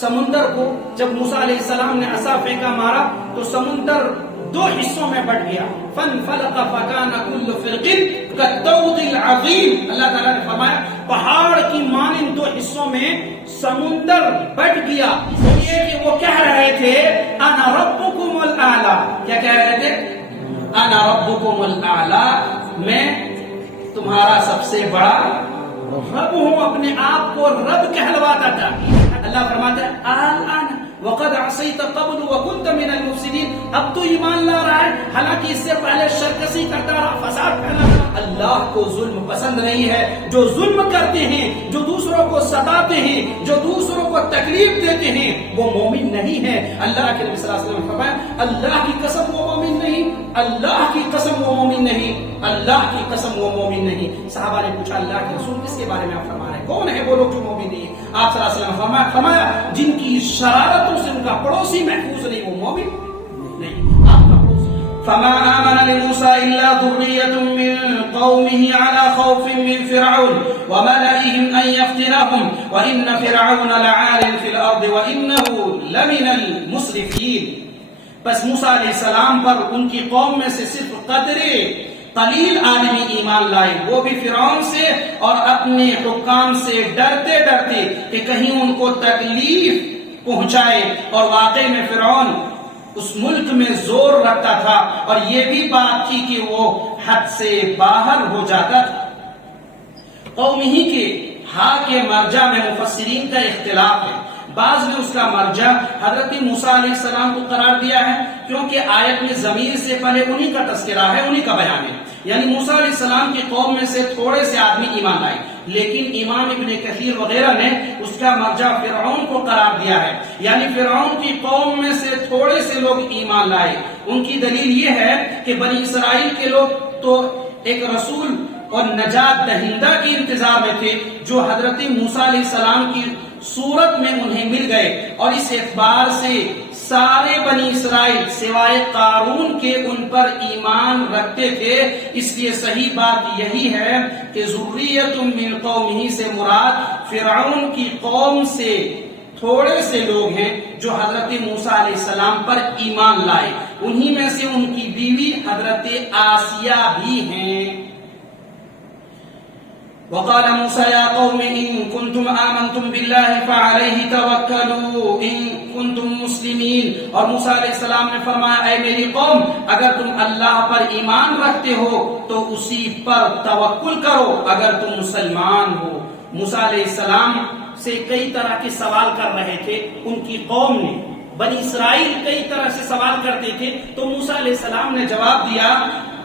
سمندر کو جب موسیٰ علیہ السلام نے عصا پھینکا مارا تو سمندر دو حصوں میں بٹ گیا. فانفلق فکان کل فرق کالطود العظیم. اللہ تعالیٰ نے فرمایا پہاڑ کی مانند دو حصوں میں سمندر بٹ گیا. تو یہ کہ وہ کہہ رہے تھے انا ربکم الاعلی. کیا کہہ رہے تھے؟ انا ربکم الاعلی، میں تمہارا سب سے بڑا رب ہوں. اپنے آپ کو رب کہلواتا تھا. اللہ فرماتا ہے الآن وقد عصیت قبل وکنت من المفسدین. اب تو ایمان لا رہا ہے حالانکہ اس سے پہلے شرکسی کرتا رہا، فساد پھیلاتا. اللہ کو ظلم پسند نہیں ہے. جو ظلم کرتے ہیں، جو دوسروں کو ستاتے ہیں، جو دوسروں کو تکلیف دیتے ہیں، وہ مومن نہیں ہے. اللہ کے نبی صلی اللہ علیہ وسلم نے فرمایا اللہ کی قسم وہ مومن نہیں، اللہ کی قسم وہ مومن نہیں، اللہ کی قسم وہ مومن نہیں. صحابہ نے پوچھا اللہ کے رسول کس کے بارے میں آپ فرما رہے ہیں؟ کون ہے وہ لوگ جو مومن نہیں ہیں؟ آپ صلی اللہ علیہ وسلم نے فرمایا جن کی شرارتوں سے ان کا پڑوسی محفوظ نہیں، وہ مومن نہیں. آپ کا پڑوسی. فما آمن لموسى إلا ذرية من قومه على خوف من فرعون وملئهم أن يفتنهم وإن فرعون لعال في الأرض وإنه لمن المسرفين. بس موسیٰ علیہ السلام پر ان کی قوم میں سے صرف قدرے قلیل آدمی ایمان لائے، وہ بھی فرعون سے اور اپنے حکام سے ڈرتے ڈرتے کہ کہیں ان کو تکلیف پہنچائے. اور واقعی میں فرعون اس ملک میں زور رکھتا تھا اور یہ بھی بات تھی کہ وہ حد سے باہر ہو جاتا تھا. قومی کے ہاں کے مرجع میں مفسرین کا اختلاف ہے. بعض نے اس کا مرجع حضرت موسیٰ علیہ السلام کو قرار دیا ہے کیونکہ آیت میں ضمیر سے پہلے انہی کا تذکرہ ہے، انہی کا بیان ہے. یعنی موسیٰ علیہ السلام کی قوم میں سے تھوڑے سے آدمی ایمان لائے. لیکن امام ابن کثیر وغیرہ نے اس کا مرجع فرعون کو قرار دیا ہے. یعنی فرعون کی قوم میں سے تھوڑے سے لوگ ایمان لائے. ان کی دلیل یہ ہے کہ بنی اسرائیل کے لوگ تو ایک رسول اور نجات دہندہ کے انتظار میں تھے جو حضرت موسیٰ علیہ السلام کی صورت میں انہیں مل گئے، اور اس اعتبار سے سارے بنی اسرائیل سوائے قارون کے ان پر ایمان رکھتے تھے. اس لیے صحیح بات یہی ہے کہ ذریۃ من قومہ سے مراد فرعون کی قوم سے تھوڑے سے لوگ ہیں جو حضرت موسیٰ علیہ السلام پر ایمان لائے. انہی میں سے ان کی بیوی حضرت آسیہ بھی ہیں. وقال موسى يا قوم إن كنتم آمنتم بالله فعليه توكلوا إن كنتم مسلمين. اور موسیٰ علیہ السلام نے فرمایا اے میری قوم اگر تم اللہ پر ایمان رکھتے ہو تو اسی پر توکل کرو اگر تم مسلمان ہو. موسیٰ علیہ السلام سے کئی طرح کے سوال کر رہے تھے ان کی قوم نے. بنی اسرائیل کئی طرح سے سوال کرتے تھے تو موسیٰ علیہ السلام نے جواب دیا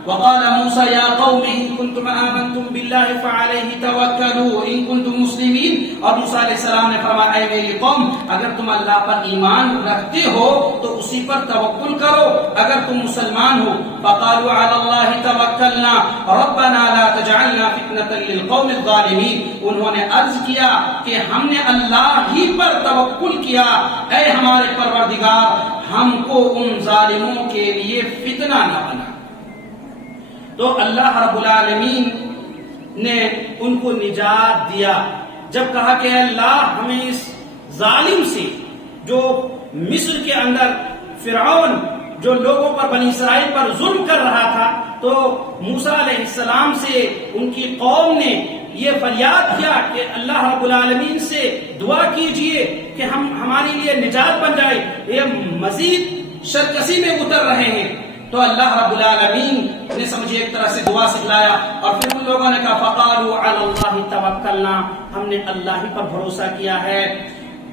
وقال موسى يا قوم إن كنتم آمنتم بالله فعليه توكلوا إن كنتم مسلمين. اور موسیٰ علیہ السلام نے فرمایا اے میری قوم اگر تم اللہ پر ایمان رکھتے ہو تو اسی پر توکل کرو اگر تم مسلمان ہو. فقالوا على الله توكلنا ربنا لا تجعلنا فتنة للقوم الظالمين. انہوں نے عرض کیا کہ ہم نے اللہ ہی پر توکل کیا، اے ہمارے پروردگار ہم کو ان ظالموں کے لیے فتنہ نہ بنا. تو اللہ رب العالمین نے ان کو نجات دیا. جب کہا کہ اللہ ہمیں اس ظالم سے جو مصر کے اندر فرعون جو لوگوں پر بنی اسرائیل پر ظلم کر رہا تھا، تو موسیٰ علیہ السلام سے ان کی قوم نے یہ فریاد کیا کہ اللہ رب العالمین سے دعا کیجئے کہ ہمارے لیے نجات بن جائے، یہ مزید شرکسی میں اتر رہے ہیں. تو اللہ رب العالمین نے سمجھے ایک طرح سے دعا سکھلایا اور پھر ان لوگوں نے کہا فقالوا علی اللہ توکلنا، ہم نے اللہ ہی پر بھروسہ کیا ہے.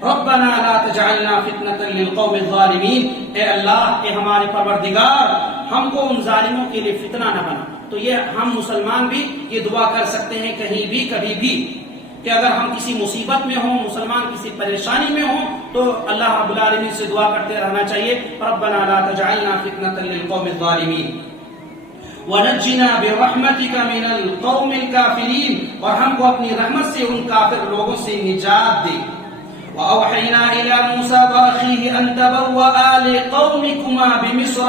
ربنا لا تجعلنا فتنة للقوم الظالمین، اے اللہ اے ہمارے پروردگار ہم کو ان ظالموں کے لیے فتنہ نہ بنا. تو یہ ہم مسلمان بھی یہ دعا کر سکتے ہیں کہیں بھی کبھی بھی کہ اگر ہم کسی مصیبت میں ہوں، مسلمان کسی پریشانی میں ہوں تو اللہ رب العالمین سے دعا کرتے رہنا چاہیے ربنا لا تجعلنا فتنة للقوم الظالمین ونجنا برحمتك من القوم الكافرین، اور ہم کو اپنی رحمت سے ان کافر لوگوں سے نجات دے. وأوحينا إلى موسى وأخيه أن تبوأ لقومكما بمصر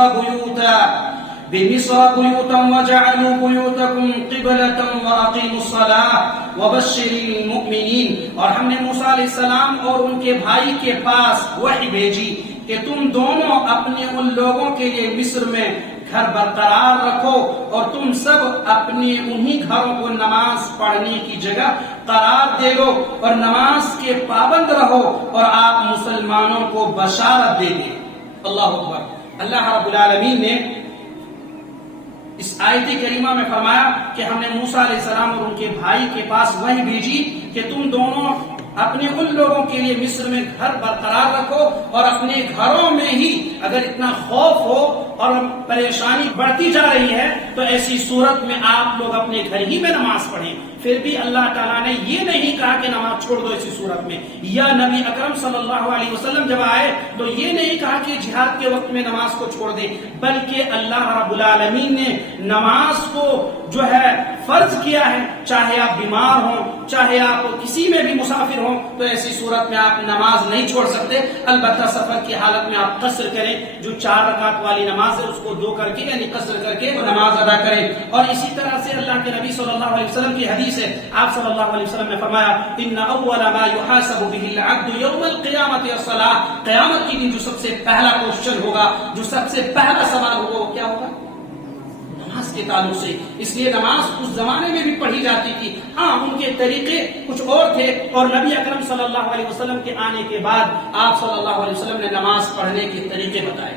بمصر بيوتا وجعلوا بيوتكم قبلة وأقيموا الصلاة وبشر المؤمنين. اور ہم نے موسیٰ علیہ السلام اور ان کے بھائی کے پاس وحی بھیجی کہ تم دونوں اپنے ان لوگوں کے لیے مصر میں گھر برقرار رکھو اور تم سب اپنے انہی گھروں کو نماز پڑھنے کی جگہ قرار دے لو اور نماز کے پابند رہو اور آپ مسلمانوں کو بشارت دے دیں. اللہ اکبر. اللہ رب العالمین نے اس آیت کریمہ میں فرمایا کہ ہم نے موسیٰ علیہ السلام اور ان کے بھائی کے پاس وحی بھیجی کہ تم دونوں اپنے ان لوگوں کے لیے مصر میں گھر برقرار رکھو اور اپنے گھروں میں ہی اگر اتنا خوف ہو اور پریشانی بڑھتی جا رہی ہے تو ایسی صورت میں آپ لوگ اپنے گھر ہی میں نماز پڑھیں. پھر بھی اللہ تعالیٰ نے یہ نہیں کہا کہ نماز چھوڑ دو ایسی صورت میں, یا نبی اکرم صلی اللہ علیہ وسلم جب آئے تو یہ نہیں کہا کہ جہاد کے وقت میں نماز کو چھوڑ دیں, بلکہ اللہ رب العالمین نے نماز کو جو ہے فرض کیا ہے. چاہے آپ بیمار ہوں, چاہے آپ کسی میں بھی مسافر ہوں, تو ایسی صورت میں آپ نماز نہیں چھوڑ سکتے. البتہ سفر کی حالت میں آپ قصر کریں, جو 4 رکعت والی نماز ہے اس کو 2 کر کے یعنی قصر کر کے نماز ادا کریں. اور اسی طرح سے اللہ کے نبی صلی اللہ علیہ وسلم کی حدیث ہے, آپ صلی اللہ علیہ وسلم نے فرمایا ان اول ما يحاسب به العبد يوم القيامه الصلاه. قیامت کے دن جو سب سے پہلا کوشچن ہوگا, جو سب سے پہلا سوال ہوگا, وہ کیا ہوگا؟ نماز کے تعلق سے. اس لیے نماز اس زمانے میں بھی پڑھی جاتی تھی, ہاں ان کے طریقے کچھ اور تھے, اور نبی اکرم صلی اللہ علیہ وسلم کے آنے کے بعد آپ صلی اللہ علیہ وسلم نے نماز پڑھنے کے طریقے بتائے.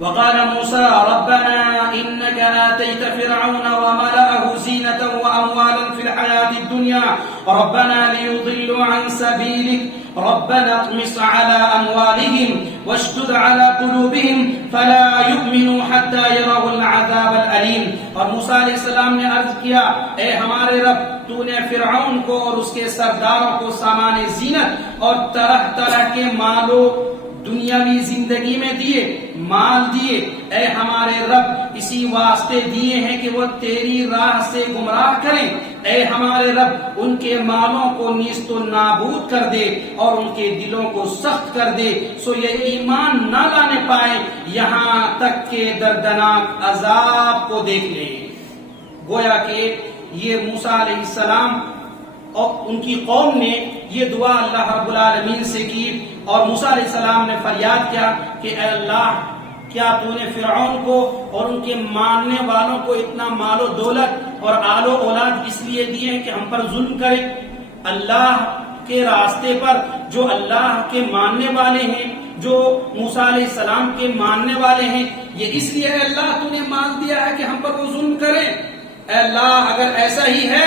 وقال موسى ربنا إنك آتيت فرعون وملأه زينة وأموالا في الحياة الدنيا ربنا ليضلوا عن سبيلك ربنا اطمس على أموالهم واشدد على قلوبهم فلا يؤمنوا حتى يروا العذاب الأليم. اور موسیٰ علیہ السلام نے عرض کیا, اے ہمارے رب, تو نے فرعون کو اور اس کے سرداروں کو سامان زینت اور طرح طرح کے مالوں دنیاوی زندگی میں دیے, مال دیے. اے ہمارے رب, اسی واسطے دیے ہیں کہ وہ تیری راہ سے گمراہ کریں. اے ہمارے رب, ان کے مالوں کو نیست و نابود کر دے اور ان کے دلوں کو سخت کر دے, سو یہ ایمان نہ لانے پائے یہاں تک کہ دردناک عذاب کو دیکھ لیں. گویا کہ یہ موسیٰ علیہ السلام اور ان کی قوم نے یہ دعا اللہ رب العالمین سے کی, اور موسیٰ علیہ السلام نے فریاد کیا کہ اے اللہ, کیا تو نے فرعون کو اور ان کے ماننے والوں کو اتنا مال و دولت اور آل و اولاد اس لیے دیے ہیں کہ ہم پر ظلم کرے؟ اللہ کے راستے پر جو اللہ کے ماننے والے ہیں, جو موسیٰ علیہ السلام کے ماننے والے ہیں, یہ اس لیے اے اللہ تو نے مان دیا ہے کہ ہم پر وہ ظلم کرے. اے اللہ, اگر ایسا ہی ہے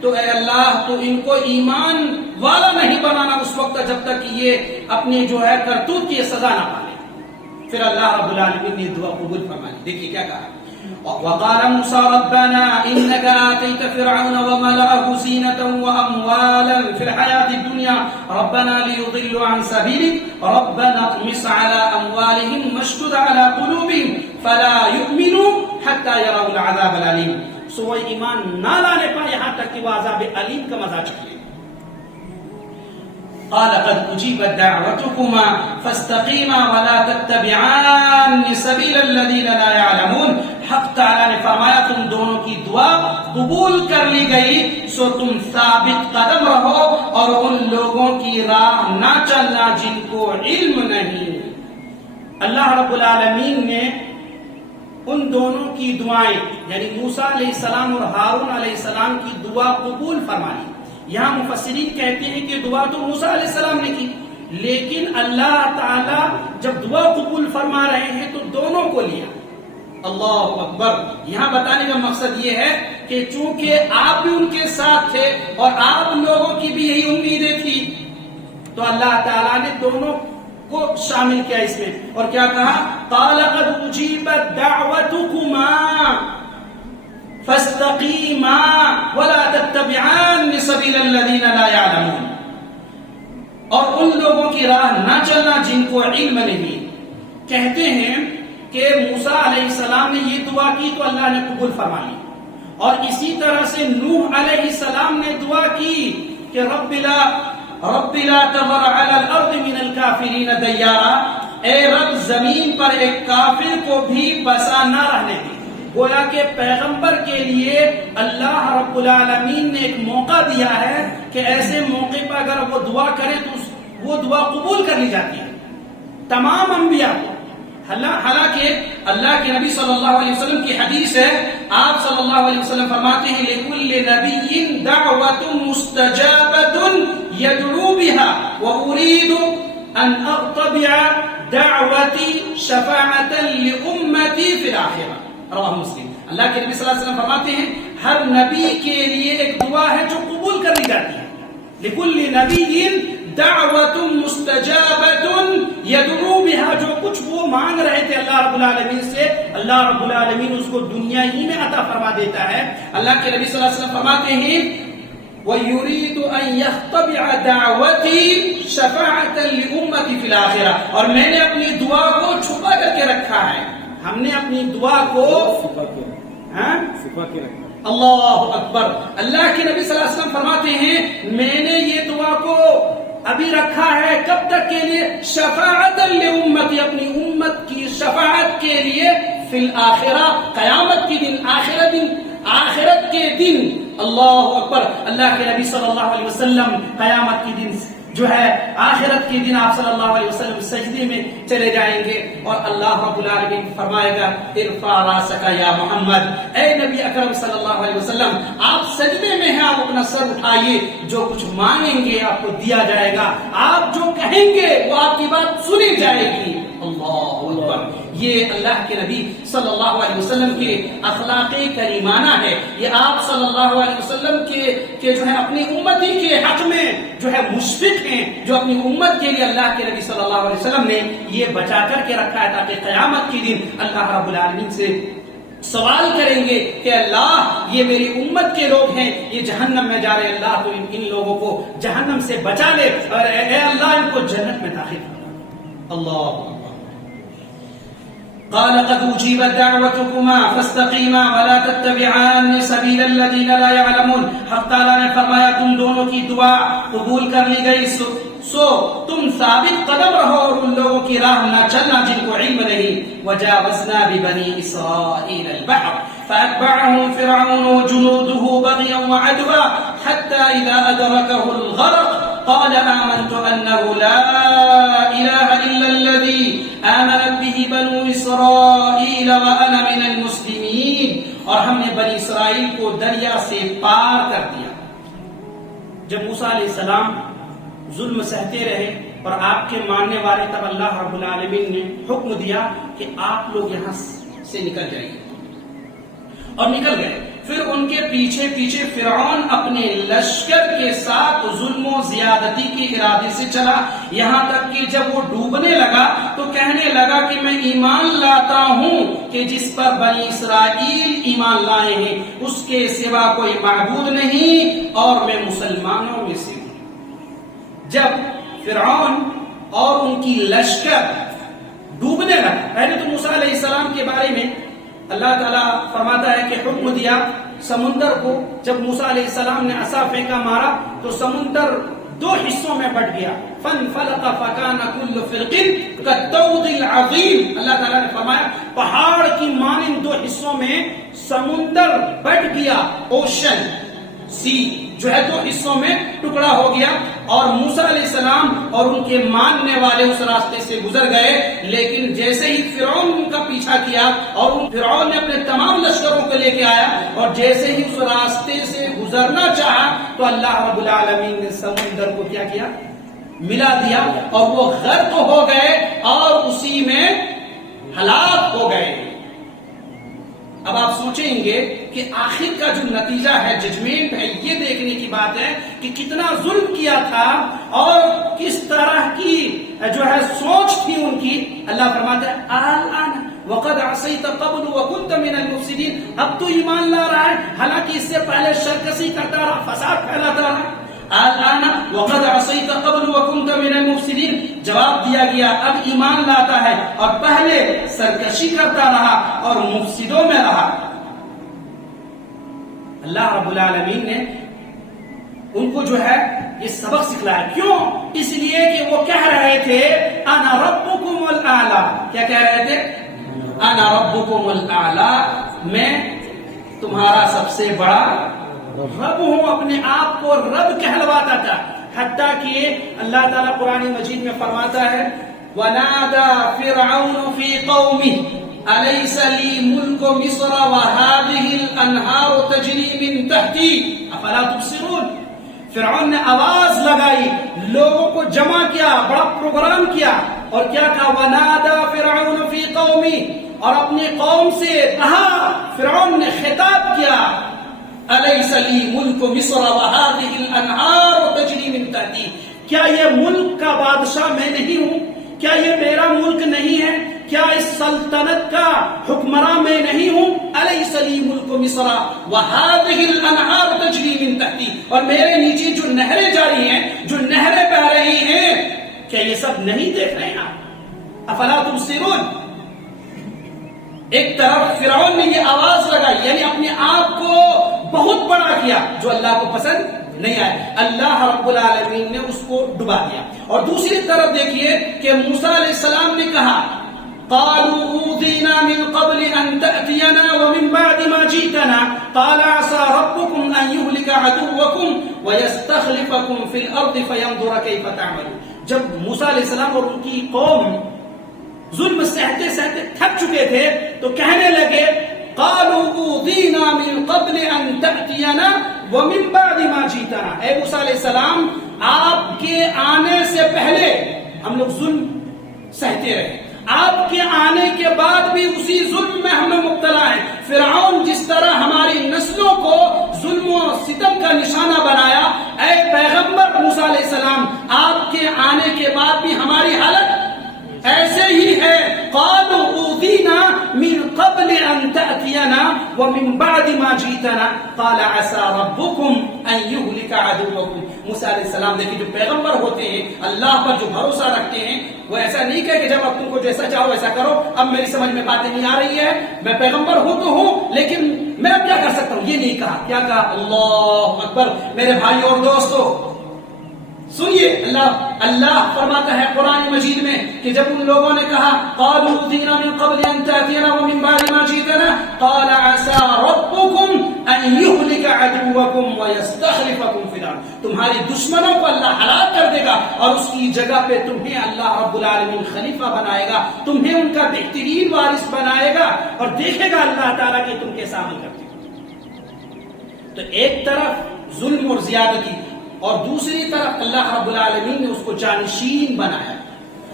تو اے اللہ تو ان کو ایمان والا نہیں بنانا اس وقت جب تک کہ یہ اپنی جو ہے کرتوت کی سزا نہ پالے. پھر اللہ رب العالمین نے دعا قبول فرمائی. دیکھیے کیا کہا, وقال موسى ربنا انك آتيت فرعون وملأه زينة واموالا في الحياة الدنيا ربنا ليضلوا عن سبيلك ربنا اطمس على اموالهم واشدد على قلوبهم فلا يؤمنوا حتى يروا العذاب الأليم. سو وہ ایمان نہ لانے پائے یہاں تک کہ وہ عذاب علیم کا مزہ چکھے. قال قد اجيبت دعوتكما فاستقيما ولا تتبعان سبيل الذين لا يعلمون. حق تعالی نے فرمایا تم دونوں کی دعا قبول کر لی گئی, سو تم ثابت قدم رہو اور ان لوگوں کی راہ نہ چلنا جن کو علم نہیں. اللہ رب العالمین نے ان دونوں کی دعائیں یعنی موسیٰ علیہ السلام اور ہارون علیہ السلام کی دعا قبول فرما لی. یہاں مفسرین کہتے ہیں کہ دعا تو موسیٰ علیہ السلام نے کی, لیکن اللہ تعالی جب دعا قبول فرما رہے ہیں تو دونوں کو لیا. اللہ اکبر. یہاں بتانے کا مقصد یہ ہے کہ چونکہ آپ بھی ان کے ساتھ تھے اور آپ لوگوں کی بھی یہی امیدیں تھی, تو اللہ تعالیٰ نے دونوں کو شامل کیا اس میں. اور کیا کہا, قال قد اجیبت دعوتکما فاستقیما ولا تتبعان سبیل الذین لا یعلمون. اور ان لوگوں کی راہ نہ چلنا جن کو علم نہیں. کہتے ہیں کہ موسیٰ علیہ السلام نے یہ دعا کی تو اللہ نے قبول فرما لی, اور اسی طرح سے نوح علیہ السلام نے دعا کی کہ رب لا تذر علی الارض من الکافرین دیارا. اے رب زمین پر ایک کافر کو بھی بسا نہ رہنے دے. گویا کہ پیغمبر کے لیے اللہ رب العالمین نے ایک موقع دیا ہے کہ ایسے موقع پر اگر وہ دعا کرے تو وہ دعا قبول کر لی جاتی ہے تمام انبیاء کو. حالانکہ اللہ کے نبی صلی اللہ علیہ وسلم کی حدیث ہے، آپ صلی اللہ علیہ وسلم فرماتے ہیں لِكُلِّ نَبِيٍّ دَعْوَةٌ مُسْتَجَابَةٌ يَدْعُو بِهَا وَأُرِيدُ أَنْ أَقْتَبِعَ دَعْوَتِي شَفَاعَةً لِأُمَّتِي فِي الْآخِرَةِ. رواہ مسلم. اللہ کے نبی صلی اللہ علیہ وسلم فرماتے ہیں ہر نبی کے لیے ایک دعا ہے جو قبول کر لی جاتی ہے. لِكُلِّ نَبِيٍّ دعوت مستجابت یدعو بها، جو کچھ وہ مانگ رہے تھے اللہ رب العالمین سے، اللہ رب العالمین اس کو دنیا ہی میں عطا فرما دیتا ہے. اللہ کے نبی صلی اللہ علیہ وسلم فرماتے ہیں وَيُرِيدُ أَن يَخْتَبِعَ دَعْوَتِي شَفَاعَةً لِأُمَّتِي فِي الْآخِرَةِ. اور میں نے اپنی دعا کو چھپا کر کے رکھا ہے. ہم نے اپنی دعا کو چھپا کے رکھا. اللہ اکبر. اللہ کے نبی صلی اللہ علیہ وسلم فرماتے ہیں میں نے یہ دعا کو ابھی رکھا ہے کب تک کے لیے؟ شفاعت لامتی، اپنی امت کی شفاعت کے لیے، فی الآخرہ، قیامت کے دن، آخرت کے دن. اللہ اکبر. اللہ کے نبی صلی اللہ علیہ وسلم قیامت کے دن جو ہے آخرت کے دن آپ صلی اللہ علیہ وسلم سجدے میں چلے جائیں گے اور اللہ رب العالمین فرمائے گا ارفع راسک یا محمد، اے نبی اکرم صلی اللہ علیہ وسلم آپ سجدے میں ہیں، آپ اپنا سر اٹھائیے، جو کچھ مانگیں گے آپ کو دیا جائے گا، آپ جو کہیں گے وہ آپ کی بات سنی جائے گی. اللہ اکبر. یہ اللہ کے نبی صلی اللہ علیہ وسلم کے اخلاق کریمانہ ہے. یہ آپ صلی اللہ علیہ وسلم کے جو ہے اپنی امتی کے حق میں جو ہے مشفق ہیں، جو اپنی امت کے لیے اللہ کے نبی صلی اللہ علیہ وسلم نے یہ بچا کر کے رکھا ہے تاکہ قیامت کے دن اللہ رب العالمین سے سوال کریں گے کہ اللہ یہ میری امت کے لوگ ہیں، یہ جہنم میں جا رہے، اللہ تو ان لوگوں کو جہنم سے بچا لے اور اے اللہ ان کو جنت میں داخل کر. اللہ قال قد أجيبت دعوتكما فاستقيما ولا تتبعان سبيل الذين لا يعلمون. حق تعالیٰ نے فرمایا تم دونوں کی دعا قبول کر لی گئی، سو تم ثابت قدم رہو اور ان لوگوں کی راہ نہ چلنا جن کو علم نہیں. وجاوزنا ببني إسرائيل البحر فأتبعهم فرعون وجنوده بغيا وعدوا حتى إذا أدركه الغرق قال آمنت أنه لا إله إلا الذي آمنت به بنو إسرائيل وأنا من المسلمين. اور ہم نے بنی اسرائیل کو دریا سے پار کر دیا. جب موسیٰ علیہ السلام ظلم سہتے رہے اور آپ کے ماننے والے، تب اللہ رب العالمین نے حکم دیا کہ آپ لوگ یہاں سے نکل جائیے، اور نکل گئے. پھر ان کے پیچھے پیچھے فرعون اپنے لشکر کے ساتھ ظلم و زیادتی کے ارادے سے چلا، یہاں تک کہ جب وہ ڈوبنے لگا تو کہنے لگا کہ میں ایمان لاتا ہوں کہ جس پر بنی اسرائیل ایمان لائے ہیں اس کے سوا کوئی معبود نہیں اور میں مسلمانوں میں سے ہوں. جب فرعون اور ان کی لشکر ڈوبنے لگا، پہلے تو موسیٰ علیہ السلام کے بارے میں اللہ تعالیٰ فرماتا ہے کہ حکم دیا سمندر کو. جب موسیٰ علیہ السلام نے عصا پھینکا، مارا تو سمندر دو حصوں میں بٹ گیا. فانفلق فکان کل فرق کالطود العظیم. اللہ تعالیٰ نے فرمایا پہاڑ کی مانند دو حصوں میں سمندر بٹ گیا. اوشن سی جو ہے دو حصوں میں ٹکڑا ہو گیا اور موسیٰ علیہ السلام اور ان کے ماننے والے اس راستے سے گزر گئے. لیکن جیسے ہی فرعون ان کا پیچھا کیا اور فرعون نے اپنے تمام لشکروں کو لے کے آیا اور جیسے ہی اس راستے سے گزرنا چاہا تو اللہ رب العالمین نے سمندر کو کیا ملا دیا اور وہ غرق ہو گئے اور اسی میں ہلاک ہو گئے. اب آپ سوچیں گے کہ آخر کا جو نتیجہ ہے، ججمنٹ ہے، یہ دیکھنے کی بات ہے کہ کتنا ظلم کیا تھا اور کس طرح کی جو ہے سوچ تھی ان کی. اللہ فرماتا ہے الآن وقد عصیت قبل وکنت من المفسدین. اب تو ایمان لا رہا ہے حالانکہ اس سے پہلے سرکشی کرتا رہا، فساد پھیلاتا رہا. الآن وقد عصیت قبل وکنت من المفسدین. جواب دیا گیا اب ایمان لاتا ہے اور پہلے سرکشی کرتا رہا اور مفسدوں میں رہا. اللہ رب العالمین نے ان کو جو ہے یہ سبق سکھلایا. کیوں؟ اس لیے کہ وہ کہہ رہے تھے انا ربکم الاعلی، کیا کہہ رہے تھے؟ انا ربکم الاعلی، میں تمہارا سب سے بڑا رب ہوں، اپنے آپ کو رب کہلواتا تھا. حتیٰ کہ اللہ تعالیٰ قرآن مجید میں فرماتا ہے وَنَادَى فِرْعَوْنُ فِي قَوْمِهِ أَلَيْسَ لِي مُلْكُ مِصْرَ وَهَٰذِهِ الْأَنْهَارُ تَجْرِي مِن تَحْتِي أَفَلَا تُبْصِرُونَ. فرعون نے آواز لگائی، لوگوں کو جمع کیا، بڑا پروگرام کیا، اور کیا کہا؟ وَنَادَى فِرْعَوْنُ فِي قَوْمِهِ، اور اپنی قوم سے کہا، فرعون نے خطاب کیا أَلَيْسَ لِي مُلْكُ مِصْرَ وَهَٰذِهِ الْأَنْهَارُ تَجْرِي مِن تَحْتِي، کیا یہ ملک کا بادشاہ میں نہیں ہوں؟ کیا یہ میرا ملک نہیں ہے؟ کیا اس سلطنت کا حکمراں میں نہیں ہوں؟ أَلَيْسَ لِي مُلْكُ مِصْرَ وَهَٰذِهِ الْأَنْهَارُ تَجْرِي مِن تَحْتِي، اور میرے نیچے جو نہریں جاری ہیں، جو نہریں بہ رہی ہیں، کیا یہ سب نہیں دیکھ رہے ہیں آپ؟ أَفَلَا تُبْصِرُونَ. ایک طرف فرعون نے یہ آواز لگائی، یعنی اپنے آپ کو بہت بڑا کیا، جو اللہ کو پسند نہیں آئے، اللہ رب العالمین نے اس کو ڈبا دیا. اور دوسری طرف دیکھیے کہ موسیٰ علیہ السلام نے کہا قالوا اوذینا من قبل ان تأتینا ومن بعد ما جئتنا قال عسى ربكم ان يهلك عدوكم ويستخلفكم في الارض فينظر كيف تعملون. جب موسیٰ علیہ السلام اور ان کی قوم ظلم سہتے سہتے تھک چکے تھے تو کہنے لگے قالوا اوذینا من قبل ان تأتینا ومن بعد ما جئتنا، اے موسیٰ علیہ السلام آپ کے آنے سے پہلے ہم لوگ ظلم سہتے رہے، آپ کے آنے کے بعد بھی اسی ظلم میں ہم لوگ مبتلا ہیں. فرعون جس طرح ہماری نسلوں کو ظلم و ستم کا نشانہ بنایا، اے پیغمبر موسیٰ علیہ السلام آپ کے آنے کے بعد بھی ہماری حالت ایسے ہی ہے. قالوا اوذینا من قبل ان تأتینا ومن بعد ما جئتنا قال عسى ربكم ان يهلك عدوكم. موسیٰ علیہ السلام دیکھیں جو پیغمبر ہوتے ہیں، اللہ پر جو بھروسہ رکھتے ہیں، وہ ایسا نہیں کہے کہ جب اب تم کو جیسا چاہو ایسا کرو، اب میری سمجھ میں باتیں نہیں آ رہی ہے، میں پیغمبر ہوں تو ہوں لیکن میں اب کیا کر سکتا ہوں، یہ نہیں کہا. کیا کہا؟ اللہ اکبر. میرے بھائیوں اور دوستو سنیے، اللہ فرماتا ہے قرآن مجید میں کہ جب ان لوگوں نے کہا قالوا اوذینا من قبل ان تأتینا ومن بعد ما جئتنا قال عسى ربكم ان يهلك عدوكم ويستخلفكم في الارض، تمہاری دشمنوں کو اللہ ہلاک کر دے گا اور اس کی جگہ پہ تمہیں اللہ رب العالمین خلیفہ بنائے گا، تمہیں ان کا بہترین وارث بنائے گا اور دیکھے گا اللہ تعالیٰ کہ تم کیسا عمل کرتے ہو. تو ایک طرف ظلم اور زیادتی اور دوسری طرف اللہ رب العالمین نے اس کو جانشین بنایا.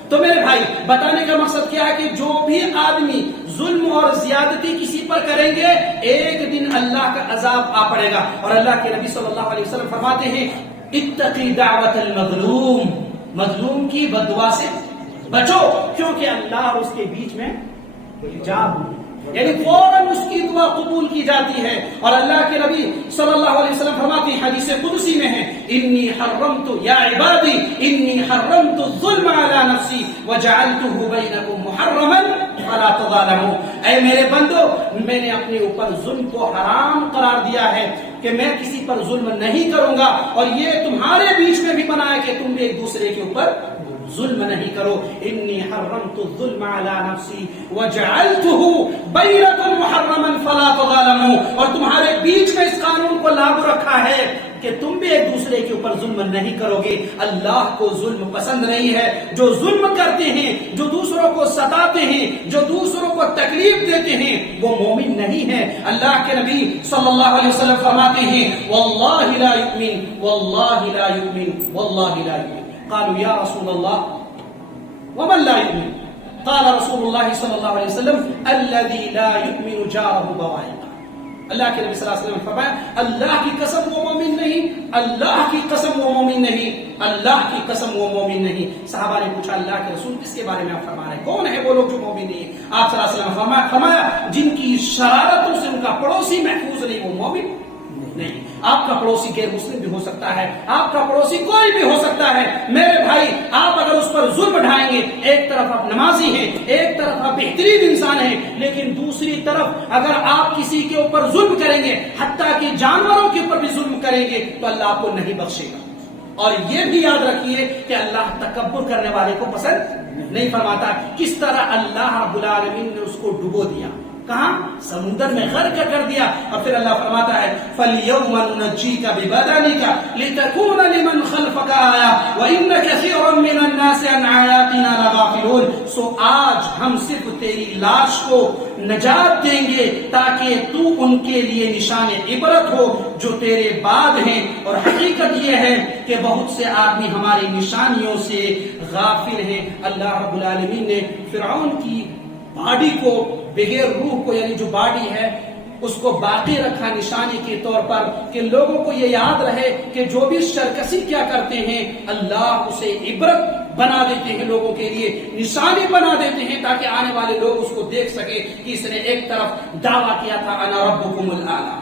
تو میرے بھائی بتانے کا مقصد کیا ہے کہ جو بھی آدمی ظلم اور زیادتی کسی پر کریں گے ایک دن اللہ کا عذاب آ پڑے گا. اور اللہ کے نبی صلی اللہ علیہ وسلم فرماتے ہیں اتقی دعوت المظلوم، مظلوم کی بددعا سے بچو، کیونکہ اللہ اور اس کے بیچ میں حجاب، یعنی فوراً اس کی دعا قبول کی جاتی ہے. اور اللہ کے نبی صلی اللہ علیہ وسلم فرماتے ہیں حدیث قدسی میں ہے انی حرمت یا عبادی انی حرمت الظلم علی نفسی وجعلته بینکم محرما فلا تظالموا. اے میرے بندو، میں نے اپنے اوپر ظلم کو حرام قرار دیا ہے کہ میں کسی پر ظلم نہیں کروں گا، اور یہ تمہارے بیچ میں بھی بنایا کہ تم بھی ایک دوسرے کے اوپر ظلم نہیں کرو. انی حرمت الظلم علی نفسی وجعلته بینکم محرما فلا تظالموا، اور تمہارے بیچ میں اس قانون کو لاگو رکھا ہے کہ تم بھی ایک دوسرے کے اوپر ظلم نہیں کرو گے. اللہ کو ظلم پسند نہیں ہے. جو ظلم کرتے ہیں، جو دوسروں کو ستاتے ہیں، جو دوسروں کو تکلیف دیتے ہیں، وہ مومن نہیں ہے. اللہ کے نبی صلی اللہ علیہ وسلم فرماتے ہیں واللہ لا یؤمن واللہ لا یؤمن واللہ لا یؤمن. قالوا یا رسول اللہ ومن لا یؤمن؟ قال رسول اللہ صلی اللہ علیہ وسلم الذي لا یؤمن جاره بوائقه. اللہ کے نبی صلی اللہ علیہ وسلم نے فرمایا اللہ کی قسم وہ مومن نہیں، اللہ کی قسم وہ مومن نہیں، اللہ کی قسم وہ مومن نہیں. صحابہ نے پوچھا اللہ کے رسول کس کے بارے میں آپ فرما رہے ہیں، کون ہے وہ لوگ جو مومن نہیں ہیں؟ آپ صلی اللہ علیہ وسلم نے فرمایا جن کی شرارتوں سے ان کا پڑوسی محفوظ نہیں، وہ مومن نہیں. آپ کا پڑوسی غیر مسلم بھی ہو سکتا ہے، آپ کا پڑوسی کوئی بھی ہو سکتا ہے. میرے بھائی آپ اگر اس پر ظلم ڈھائیں گے، ایک طرف آپ نمازی ہیں، ایک طرف آپ بہترین انسان ہیں، لیکن دوسری طرف اگر آپ کسی کے اوپر ظلم کریں گے، حتیٰ کہ جانوروں کے اوپر بھی ظلم کریں گے، تو اللہ آپ کو نہیں بخشے گا. اور یہ بھی یاد رکھیے کہ اللہ تکبر کرنے والے کو پسند نہیں فرماتا. کس طرح اللہ رب العالمین نے اس کو ڈبو دیا, کہاں؟ سمندر میں غرق کر دیا. اور پھر اللہ فرماتا ہے فَالْيَوْمَ نُنَجِّيكَ بِبَدَنِكَ لِتَكُونَ لِمَنْ خَلْفَكَ آيَةً وَإِنَّ كَثِيرًا مِّنَ النَّاسِ عَنْ آيَاتِنَا لَغَافِلُونَ. سو آج ہم صرف تیری لاش کو نجات دیں گے تاکہ تو ان کے لیے نشان عبرت ہو جو تیرے بعد ہیں. اور حقیقت یہ ہے کہ بہت سے آدمی ہماری نشانیوں سے غافل ہیں. اللہ رب العالمین نے فرعون کی باڈی کو, بغیر روح کو, یعنی جو باڈی ہے اس کو باقی رکھا نشانی کے طور پر کہ لوگوں کو یہ یاد رہے کہ جو بھی سرکشی کیا کرتے ہیں اللہ اسے عبرت بنا دیتے ہیں, لوگوں کے لیے نشانی بنا دیتے ہیں تاکہ آنے والے لوگ اس کو دیکھ سکے کہ اس نے ایک طرف دعویٰ کیا تھا انا ربکم الاعلی,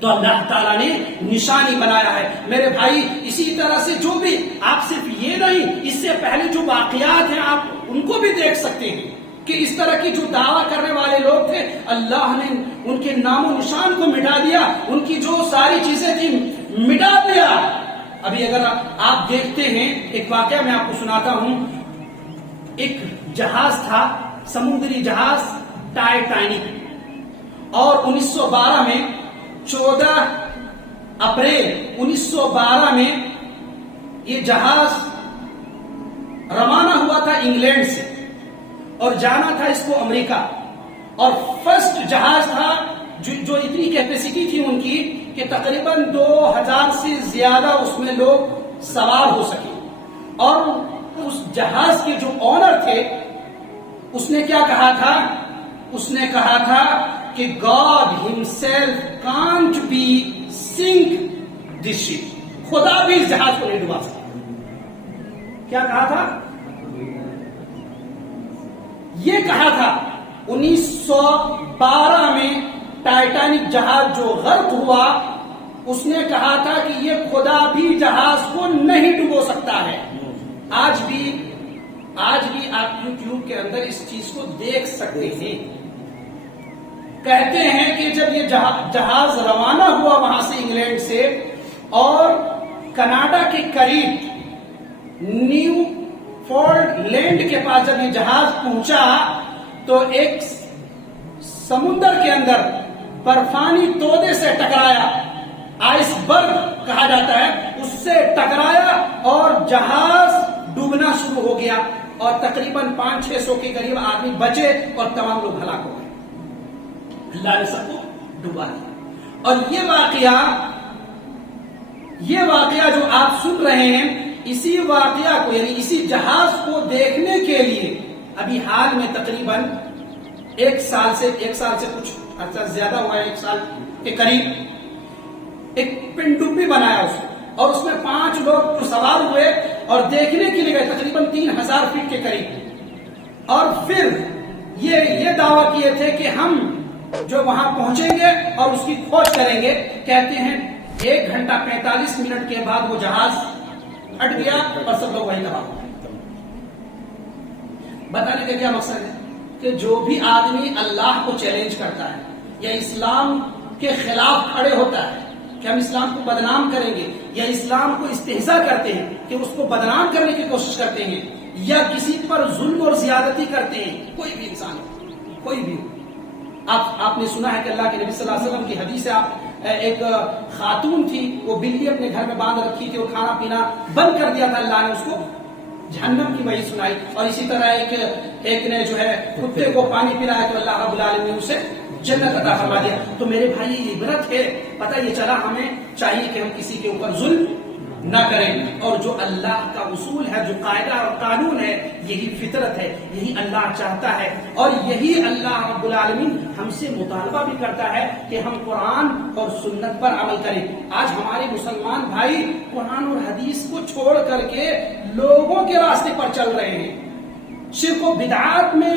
تو اللہ تعالیٰ نے نشانی بنایا ہے. میرے بھائی اسی طرح سے جو بھی آپ صرف یہ نہیں, اس سے پہلے جو واقعات ہیں آپ ان کو بھی دیکھ سکتے ہیں کہ اس طرح کی جو دعویٰ کرنے والے لوگ تھے اللہ نے ان کے نام و نشان کو مٹا دیا, ان کی جو ساری چیزیں تھیں مٹا دیا. ابھی اگر آپ دیکھتے ہیں ایک واقعہ میں آپ کو سناتا ہوں. ایک جہاز تھا, سمندری جہاز ٹائٹینک, اور 1912 میں 14 اپریل 1912 میں یہ جہاز روانہ ہوا تھا انگلینڈ سے اور جانا تھا اس کو امریکہ. اور فرسٹ جہاز تھا جو اتنی کیپیسٹی تھی ان کی کہ تقریباً 2000 سے زیادہ اس میں لوگ سوار ہو سکے. اور اس جہاز کے جو آنر تھے اس نے کیا کہا تھا؟ اس نے کہا تھا کہ God himself can't be sink this ship. خدا بھی اس جہاز کو نہیں ڈبا سکتا. کیا کہا تھا؟ یہ کہا تھا 1912 میں ٹائٹینک جہاز جو غرق ہوا, اس نے کہا تھا کہ یہ خدا بھی جہاز کو نہیں ڈبو سکتا ہے. آج بھی آپ یوٹیوب کے اندر اس چیز کو دیکھ سکتے ہیں. کہتے ہیں کہ جب یہ جہاز روانہ ہوا وہاں سے انگلینڈ سے اور کینیڈا کے قریب نیو فورٹ لینڈ کے پاس جب یہ جہاز پہنچا تو ایک سمندر کے اندر برفانی تودے سے ٹکرایا, آئس برگ کہا جاتا ہے, اس سے ٹکرایا اور جہاز ڈوبنا شروع ہو گیا اور تقریباً 500-600 کے قریب آدمی بچے اور تمام لوگ ہلاک ہو گئے. اللہ نے سب کو ڈوبا دیا. اور یہ واقعہ جو آپ سن رہے ہیں, اسی واقعہ کو یعنی اسی جہاز کو دیکھنے کے لیے ابھی حال میں تقریباً ایک سال سے کچھ عرصہ زیادہ ہوا ہے, 1 سال کے قریب ایک پنڈوبی بنایا اس کو, اور اس میں 5 لوگ سوار ہوئے اور دیکھنے کے لیے گئے تقریباً 3000 فٹ کے قریب. اور پھر یہ دعویٰ کیے تھے کہ ہم جو وہاں پہنچیں گے اور اس کی کھوج کریں گے. کہتے ہیں 1 گھنٹہ 45 منٹ کے بعد وہ جہاز ہٹ گیا اور سب لوگ وہیں تباہ ہو گئے. بتانے کا کیا مقصد ہے کہ جو بھی آدمی اللہ کو چیلنج کرتا ہے یا اسلام کے خلاف کھڑے ہوتا ہے کہ ہم اسلام کو بدنام کریں گے یا اسلام کو استہزاء کرتے ہیں کہ اس کو بدنام کرنے کی کوشش کرتے ہیں یا کسی پر ظلم اور زیادتی کرتے ہیں, کوئی بھی انسان کوئی بھی. آپ نے سنا ہے کہ اللہ کے نبی صلی اللہ علیہ وسلم کی حدیث ہے, ایک خاتون تھی, وہ بلی اپنے گھر میں باندھ رکھی تھی, وہ کھانا پینا بند کر دیا تھا, اللہ نے اس کو جہنم کی وحی سنائی. اور اسی طرح ایک نے جو ہے کتے کو پانی پلایا تو اللہ رب العالمین نے اسے جنت عطا فرما دیا. تو میرے بھائی یہ عبرت ہے, پتہ یہ چلا ہمیں چاہیے کہ ہم کسی کے اوپر ظلم نہ کریں, اور جو اللہ کا اصول ہے, جو قاعدہ اور قانون ہے, یہی فطرت ہے, یہی اللہ چاہتا ہے, اور یہی اللہ رب العالمین ہم سے مطالبہ بھی کرتا ہے کہ ہم قرآن اور سنت پر عمل کریں. آج ہمارے مسلمان بھائی قرآن اور حدیث کو چھوڑ کر کے لوگوں کے راستے پر چل رہے ہیں, شرک و بدعات میں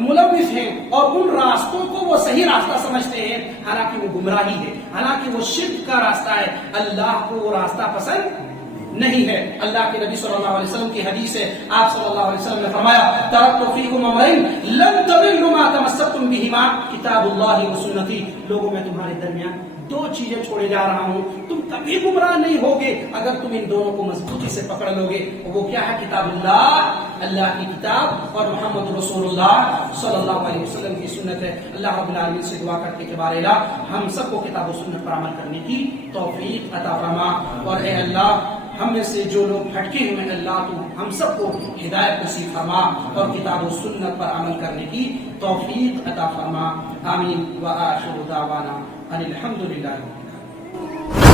ملوث ہیں, اور ان راستوں کو وہ صحیح راستہ سمجھتے ہیں, حالانکہ وہ گمراہی ہے, حالانکہ وہ شرک کا راستہ ہے. اللہ کو وہ راستہ پسند نہیں ہے. اللہ کے نبی صلی اللہ علیہ وسلم کی حدیث ہے, آپ صلی اللہ علیہ وسلم نے فرمایا ترکت فیکم امرین لن تضلوا ما تمسکتم بہما کتاب اللہ و سنتی. لوگوں میں تمہارے درمیان دو چیزیں چھوڑے جا رہا ہوں، تم کبھی گمراہ نہیں ہوگے اگر تم ان دونوں کو مضبوطی سے پکڑ لو گے. وہ کیا ہے؟ کتاب اللہ، اللہ کی کتاب، اور محمد رسول اللہ صلی اللہ علیہ وسلم کی سنت ہے. اللہ رب العالمین سے دعا کرتے کہ بار الہ ہم سب کو کتاب و سنت پر عمل کرنے کی توفیق عطا فرما. اور اے اللہ ہم میں سے جو لوگ بھٹکے ہوئے ہیں اللہ تو ہم سب کو ہدایت نصیب فرما اور کتاب و سنت پر عمل کرنے کی توفیق عطا فرما. آمین. وآخر دعوانا ان الحمد للہ.